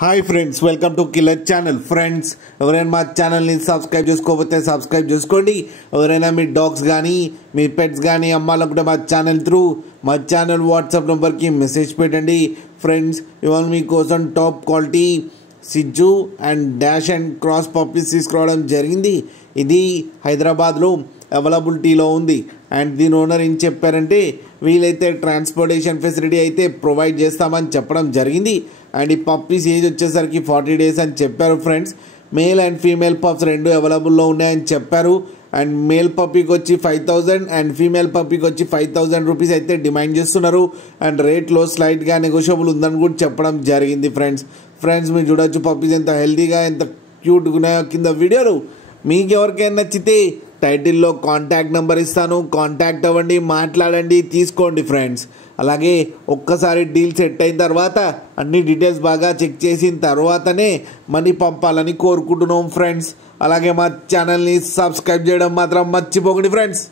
Hi friends, welcome to killer channel. Friends, ఎవరైనా మా ఛానల్ని సబ్స్క్రైబ్ చేసుకోకపోతే సబ్స్క్రైబ్ చేసుకోండి. ఎవరైనా మీ డాగ్స్ కానీ మీ పెట్స్ కానీ అమ్మాలనుకుంటే మా ఛానల్ వాట్సాప్ నెంబర్కి మెసేజ్ పెట్టండి. ఫ్రెండ్స్, ఇవాళ మీకోసం టాప్ క్వాలిటీ సిజ్జు and dash and cross puppies తీసుకురావడం జరిగింది. ఇది హైదరాబాద్లో అవైలబిలిటీలో ఉంది. అండ్ దీని ఓనర్ ఏం చెప్పారంటే, వీలైతే ట్రాన్స్పోర్టేషన్ ఫెసిలిటీ అయితే ప్రొవైడ్ చేస్తామని చెప్పడం జరిగింది. అండ్ ఈ పప్పీస్ ఏజ్ వచ్చేసరికి 40 days అని చెప్పారు. Friends, male and female pups రెండు అవైలబుల్లో ఉన్నాయని చెప్పారు. అండ్ మేల్ పప్పీకి వచ్చి 5,000 అండ్ ఫీమేల్ పప్పీకి వచ్చి 5,000 రూపీస్ అయితే డిమాండ్ చేస్తున్నారు. అండ్ రేట్లో స్లైట్గా నెగోషియబుల్ ఉందని కూడా చెప్పడం జరిగింది. ఫ్రెండ్స్ మీరు చూడొచ్చు పప్పీస్ ఎంత హెల్తీగా ఎంత క్యూట్గా ఉన్నాయో కింద వీడియోలు. మీకు ఎవరికైనా నచ్చితే టైటిల్లో కాంటాక్ట్ నెంబర్ ఇస్తాను, కాంటాక్ట్ అవ్వండి, మాట్లాడండి, తీసుకోండి. ఫ్రెండ్స్, అలాగే ఒక్కసారి డీల్ సెట్ అయిన తర్వాత అన్ని డీటెయిల్స్ బాగా చెక్ చేసిన తర్వాతనే మనీ పంపాలని కోరుకుంటున్నాం. ఫ్రెండ్స్, అలాగే మా ఛానల్ని సబ్స్క్రైబ్ చేయడం మాత్రం మర్చిపోకండి. ఫ్రెండ్స్.